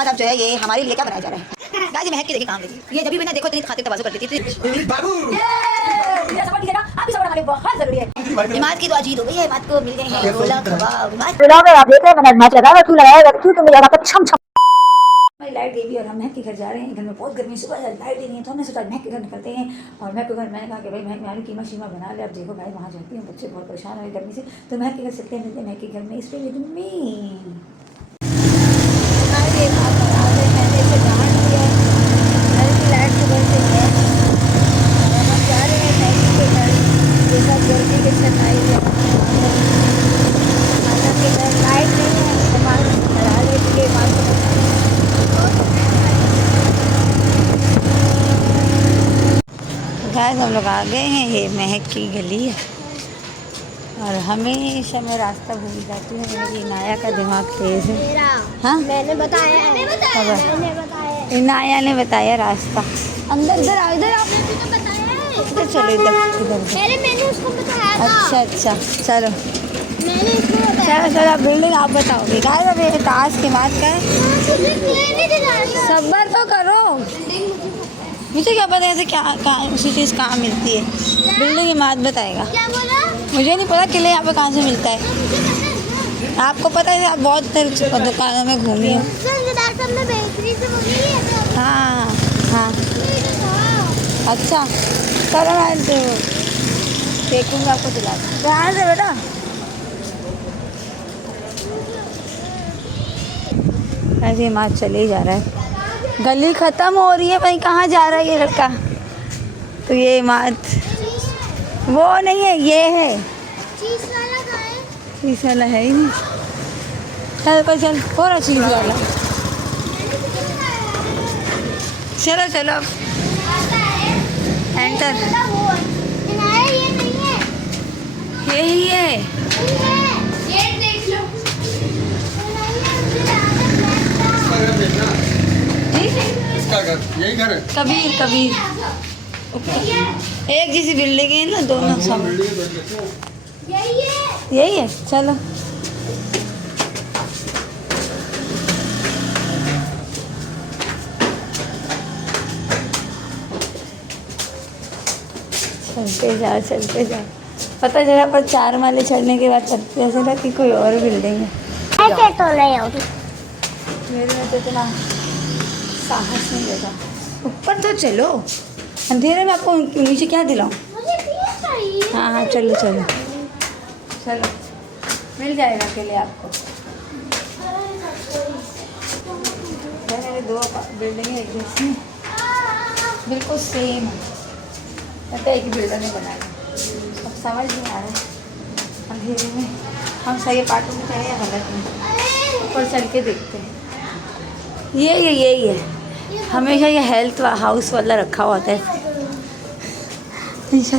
बाद अब जो है ये हमारे लिए क्या बनाया जा रहा है। गाजी महक के देखिए काम देखिए, ये जब भी बिना देखो इतनी खातिर तवाज़ु करती थी। बाबू बहुत जरूरी है। इमाद की तो अजीत हो गई है, इमाद को मिल गए हैं गोला कबाब। आप देख रहे हैं मैच लगा क्यों लगाया क्यों तो लगा छम छम। हमारी लाइट गई भी और हम महक के घर जा रहे हैं। घर में बहुत गर्मी, सुबह लाइट ही नहीं है तो हमने सोचा महक के घर निकलते हैं। और महक के घर मैंने कहा कि भाई महक मेरी कीमा शीमा बना ले। अब देखो भाई वहाँ जाती हूँ, बच्चे बहुत परेशान हो रहे गर्मी से, तो महक के घर चलते हैं, मिलते हैं महक के घर में। इसलिए विद मी लाइट के घर से है और हम जा रहे हैं महक के घर। ये सब गर्मी के सताई है, लाइट नहीं है हमारे लड़ा लेंगे गाइस। हम लोग आ गए हैं, ये महक की गली है और हमेशा मैं रास्ता भूल जाती हूँ। मेरी नाया का दिमाग तेज है। हाँ मैंने बताया नाया ने बताया रास्ता। अंदर इधर आओ, इधर आओ। इधर चलो, इधर मैंने उसको बताया था। अच्छा चलो मैंने इसको बताया। चलो बिल्डिंग आप बताओगे। गाइस अब ये टास्क के बाद का है, सब्र तो करो। मुझे क्या पता ऐसे क्या कहाँ उसी चीज़ कहाँ मिलती है। बिल्डिंग इमाद बताएगा। क्या बोला? मुझे नहीं पता किले यहाँ पे कहाँ से मिलता है। आपको पता है, आप बहुत दुकानों में घूमी हो। हाँ हाँ अच्छा चलो मैं देखूँगा, आपको दिला दूँ। कहाँ से बेटा? ऐसे इमाद चले ही जा रहा है, गली ख़त्म हो रही है भाई। कहाँ जा रहा है ये लड़का? तो ये इमाद वो नहीं है, ये है चीज़ वाला है ही नहीं। चल कोई चल थोड़ा चीज़ वाला। चलो चलो एंटर। यही है, यही घर है। कबीर कबीर एक जैसी बिल्डिंग है ना, दोनों सब यही है। चलो चलते जा। पता चला पर 4 माले चढ़ने के बाद ऐसा लगा कि कोई और बिल्डिंग है। तो नहीं हो मेरे में तो इतना साहस नहीं देता। ऊपर तो चलो, अंधेरे में आपको नीचे क्या दिलाऊं? हाँ हाँ चलो चलो चलो, मिल जाएगा अकेले आपको। मेरे 2 बिल्डिंग है एक जैसी, बिल्कुल सेम है। तो एक बिल्डिंग में बना ली। अब समझ नहीं आ रहा है अंधेरे में हम सही पार्टों में चाहे या गलत में। ऊपर चल के देखते हैं। यही है, हमेशा ये हेल्थ हाउस वाला रखा हुआ होता है।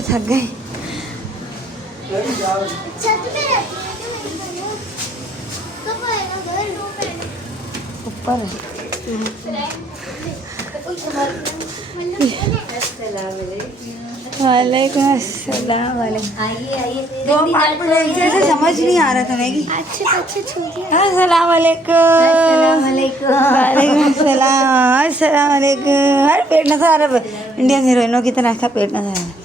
थक गए। ऊपर वालेकुम अस्सलाम। आइए 2 पार्ट से समझ नहीं आ रहा था कि अस्सलाम वालेकुम। अस्सलाम वालेकुम। हर पेट नजर आ रहा है, इंडियन हीरोइनों की तरह का पेट नजर आ रहा है।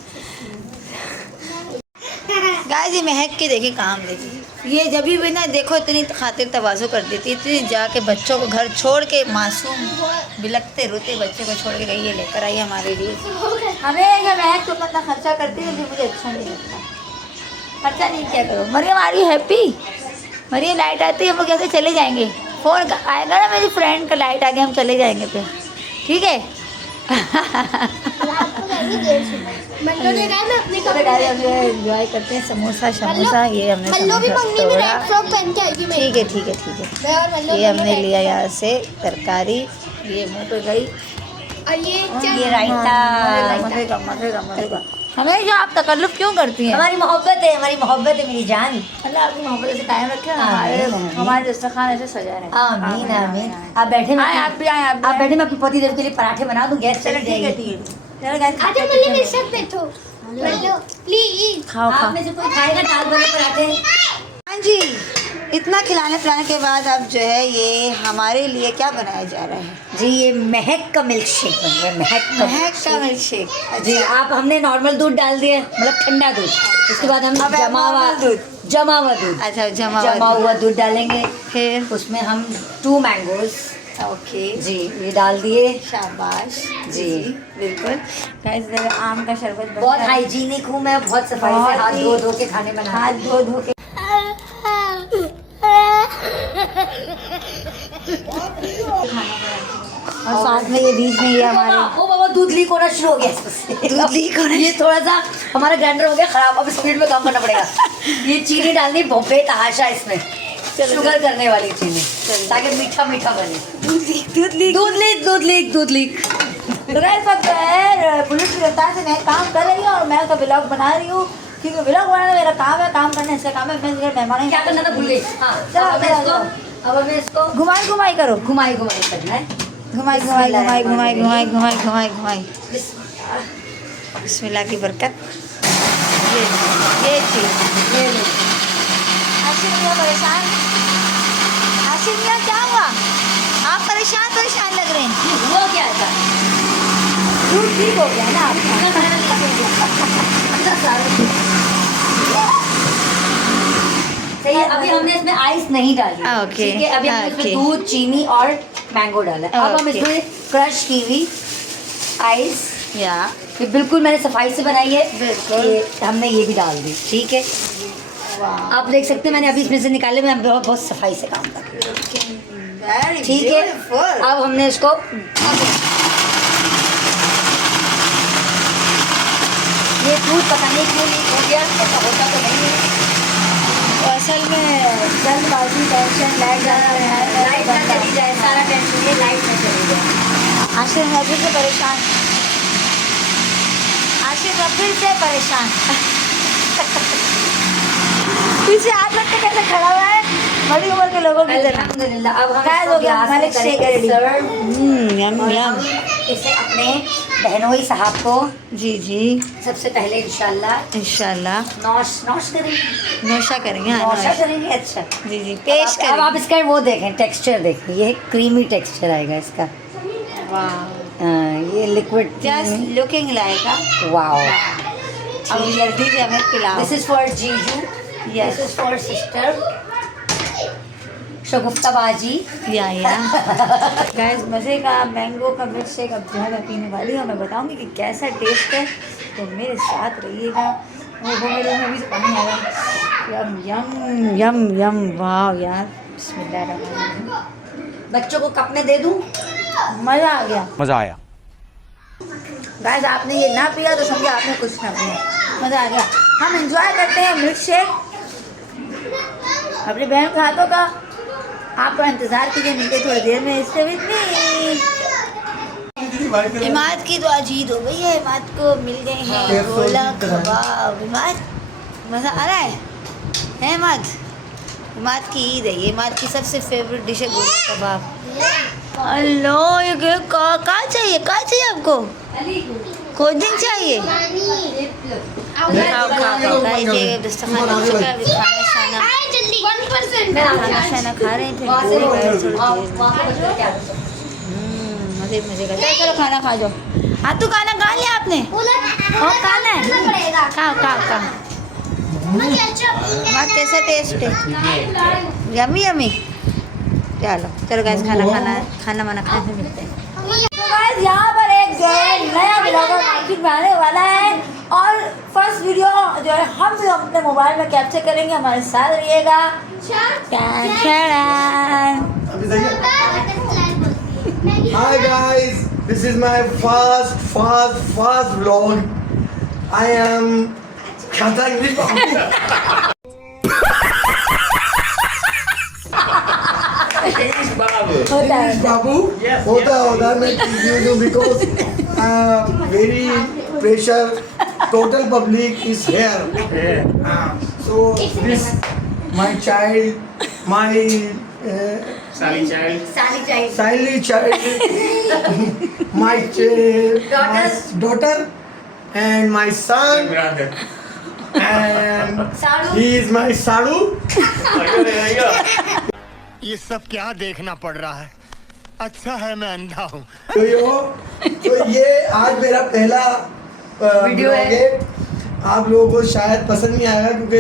गाइस ये महक के देखिए काम देखिए, ये जब भी ना देखो इतनी खातिर तवाज़ु कर देती, इतनी जाके बच्चों को घर छोड़ के, मासूम बिलखते रोते बच्चे को छोड़ के गई, ये लेकर आई हमारे लिए। हमेशा महक तो अपना खर्चा करती है, जो मुझे अच्छा नहीं लगता। खर्चा नहीं क्या करो। मरियम आ रही हैप्पी? मरियम लाइट आती है हम लोग कैसे चले जाएंगे? फ़ोन आएगा ना मेरी फ्रेंड का, लाइट आ गया हम चले जाएंगे फिर, ठीक है? एंजॉय करते हैं। समोसा ये हमने ठीक है। ये हमने लिया यहाँ से तरकारी, ये मुँह पे गई। ये रायता। मजेगा। हमेशा आप तकल्लुफ़ क्यों करती हैं? हमारी मोहब्बत है मेरी जान। अल्लाह आपकी मोहब्बत से कायम रखे। हमारे दस्तरखान ऐसे सजा रहे। आमीन आमीन। आप बैठे, आप भी आए। आप बैठे, मैं अपनी पोती देव के लिए पराठे बना दूँ, गैस चली जाएगी। चलो गैस प्लीज खाओ। आप में से कोई खाएगा दाल वाले पराठे? हाँ जी इतना खिलाने पिलाने के बाद अब जो है ये हमारे लिए क्या बनाया जा रहा है? जी ये महक का मिल्क शेक बन रहा है, महक का मिल्क शेक। जी आप हमने नॉर्मल दूध डाल दिया मतलब ठंडा दूध, उसके बाद हम अब जमा हुआ normal दूध। जमा हुआ दूध अच्छा, जमा हुआ दूध डालेंगे, फिर उसमें हम 2 मैंगोज ओके जी ये डाल दिए। शाबाश जी। बिल्कुल गाइस, देखो आम का शरबत बन बहुत रहा है। हाइजीनिक हूँ मैं, बहुत सफाई बहुत से हाथ ही- धो के खाने बना हाथ धो धो के और साथ में ये बीच में ये हमारे ओ बाबा दूध लीक होना शुरू हो गया इसमें। दूध लीक होना ये थोड़ा सा हमारा ग्राइंडर हो गया खराब, अब स्पीड में काम करना पड़ेगा। ये चीनी डालनी बॉम्बे तहाशा इसमें, शुगर करने वाली चीनी ताकि मीठा मीठा बने। दूध लीक दूध लीक तो गाइस अब पुलिस की गिरफ्तार से मैं काम कर रही हूँ और मैं उसका ब्लॉग बना रही हूँ क्योंकि ब्लॉग बनाना मेरा काम है, काम करना इसका काम है। मैं इधर मेहमान क्या करना था भूल गई। हाँ अब हमें इसको घुमाई घुमाई करो, घुमाई करना है। घुमाई घुमाई घुमाई घुमाई घुमाई घुमाई घुमाई घुमाई बिस्मिल्लाह की बरकत। ये चीज़ ये लो। आशिक मियाँ परेशान, आशिक मियाँ क्या हुआ? आप परेशान लग रहे हैं। ये हुआ क्या था? दूध ठीक हो गया ना आपका? सही है, अभी हमने इसमें आइस नहीं डाली। ओके, ठीक है, अभी हमने ओके। इसमें दूध चीनी और मैंगो डाला है। अब हम ओके। इसमें क्रश कीवी आइस, या ये बिल्कुल मैंने सफाई से बनाई है, बिल्कुल। ये हमने ये भी डाल दी। ठीक है, वाह, आप देख सकते हैं मैंने अभी इसमें से निकाले, मैं बहुत बहुत सफाई से काम कर रही हूँ। ठीक है, अब हमने इसको ये दूध पता नहीं क्यों लीक हो गया, ऐसा होता तो नहीं है। असल में जल्दबाजी टेंशन लाइट लाइट ना चली जाए, सारा टेंशन ये लाइट ना चली जाए। आशिर मैं फिर से परेशान, आशिर मैं फिर से परेशान। पीछे हाथ लग के कैसे खड़ा हुआ है बड़ी उम्र के लोगों की तरह। अल्हम्दुलिल्लाह, अब हम गाइस, इसको हो गया, ग्लास में मिल्क शेक करेंगे रेडी। सर्व। यम और यम। हम इसे अपने बहनोई साहब को जी जी सबसे पहले इंशाल्लाह इंशाल्लाह नौश करेंगे, नौशा करेंगे। हाँ, नौशा नौशा। करेंगे। अच्छा, जी जी पेश अब आप करें। इसका वो देखें, टेक्सचर देखें, ये क्रीमी टेक्सचर आएगा इसका। वाह, ये liquid just looking like a wow. अब जल्दी से हमें पिलाओ। दिस इज फॉर जीजू, Yes. This is for sister Shagufta बाजी। या गाइस, मज़े का मैंगो का मिल्क शेक अब जो है मैं पीने वाली हूँ। मैं बताऊँगी कि कैसा टेस्ट है, तो मेरे साथ रहिएगा। वो मेरे में भी से पानी आ रहा है। यम यम यम यम, वाह यार, बिस्मिल्लाह। बच्चों को कप में दे दूं? मज़ा आ गया। मज़ा आया। गाइस, आपने ये ना पिया तो समझो आपने कुछ ना पिया। मज़ा आ गया। हम एंजॉय करते हैं मिल्क शेक अपनी बहन के हाथों का। आपका इंतज़ार कीजिए, मिलते थोड़ी देर में। इससे भी इमाद की तो आज ईद हो गई है, इमाद को मिल गए हैं गोला कबाब। इमाद, मज़ा आ रहा है इमाद? इमाद की ईद है ये, इमाद की सबसे फेवरेट डिश है गोला कबाब। हेलो, ये कहाँ चाहिए आपको? कोल्ड ड्रिंक चाहिए? खाओ खाओ खाओ, गाइस ये दस्तरखान हो चुका है। अभी खाना शाना खा रहे हैं, फिर बोल रहे हैं थोड़ी देर में। मज़े का। चलो खाना खा जाओ। हाँ, तू खाना खा लिया आपने? और खाना है? खाओ। माँ कैसा टेस्ट है? यमी। चलो गाइस, खाना वाना खाने से मिलते हैं। तो गाइस, यहाँ पर एक नया ब्लॉगर मार्केट में आने वाला है और फर्स्ट वीडियो जो है हम भी अपने मोबाइल में कैप्चर करेंगे। हमारे साथ रहिएगा। Hi guys, this is my first vlog. I am खाता इंग्लिश बाबू होता मैं confused हूँ because very pressure, total public is here. So this my child, my साली child Siley child, my daughter and my son. and साड़ू। he is my Sadu. ये सब क्या देखना पड़ रहा है? अच्छा है मैं अंधा हूँ। तो ये आज मेरा पहला वीडियो है। आप लोगों को शायद पसंद नहीं आएगा क्योंकि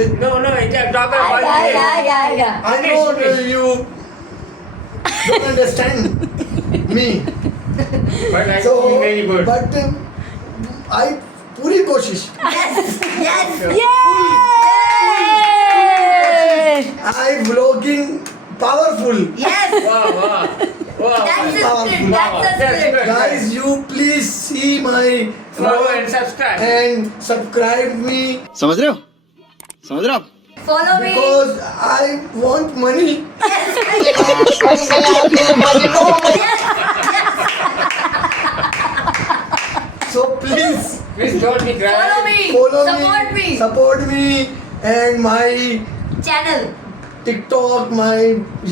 आएगा। I know you don't understand me. But I So, speak very good. but I पूरी कोशिश I vlogging powerful. Wow, wow. Wow. Guys, you please see my Follow and subscribe. and subscribe me समझ रहे हो? समझ रहे हो आप? Follow me. because I want money. So please Please don't be follow crying. Me. follow support me, me. support me, and my channel. TikTok, my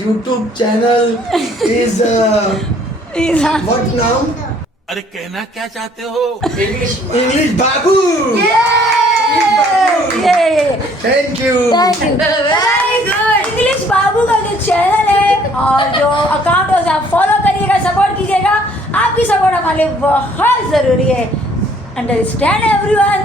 YouTube channel is what now? अरे कहना क्या चाहते हो? English. English Babu. Thank you. Very good. English Babu का जो channel है और जो अकाउंट है उसे आप फॉलो करिएगा, सपोर्ट कीजिएगा। आपकी सपोर्ट हमारे लिए बहुत ज़रूरी है। Understand everyone.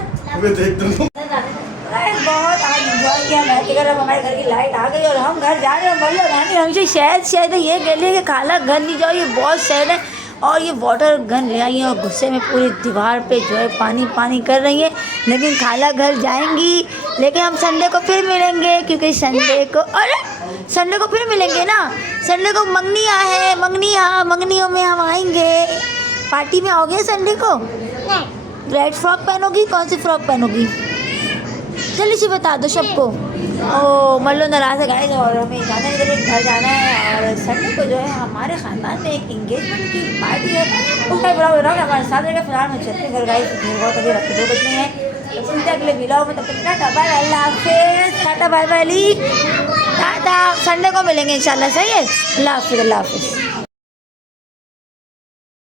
बहुत आज इंजॉय किया। मैं क्या कर रहा हूँ, हमारे घर की लाइट आ गई और हम घर जा रहे हैं। मतलब रानी हमसे शायद ये कह रही है कि खाला घर नहीं जाओ, ये बहुत सैड है। और ये वाटर गन ले आई है और गुस्से में पूरी दीवार पे जो है पानी कर रही है। लेकिन खाला घर जाएंगी, लेकिन हम संडे को फिर मिलेंगे क्योंकि संडे को फिर मिलेंगे ना। संडे को मंगनियाँ है, मंगनियों में हम आएंगे। पार्टी में आओगे संडे को? रेड फ्रॉक पहनोगी? कौन सी फ्रॉक पहनोगी? जल्दी से बता दो सबको। ओ मल्लो नाराज़ है गाइस और हमें जाना है, इधर घर जाना है। और संडे को जो है हमारे ख़ानदान में एक इंगेजमेंट की पार्टी है, उसका ब्लॉग रहा हमारे साथ रहेगा। फिलहाल मैं चलते घर गाइस, बहुत अभी रख 2 बजने हैं। तो सुनते अगले ब्लॉग में। तो टाटा बाय, अल्लाह हाफिज़। टाटा बाय बाय ली, टाटा। संडे को मिलेंगे इंशाल्लाह। सही है, अल्लाह हाफिज़।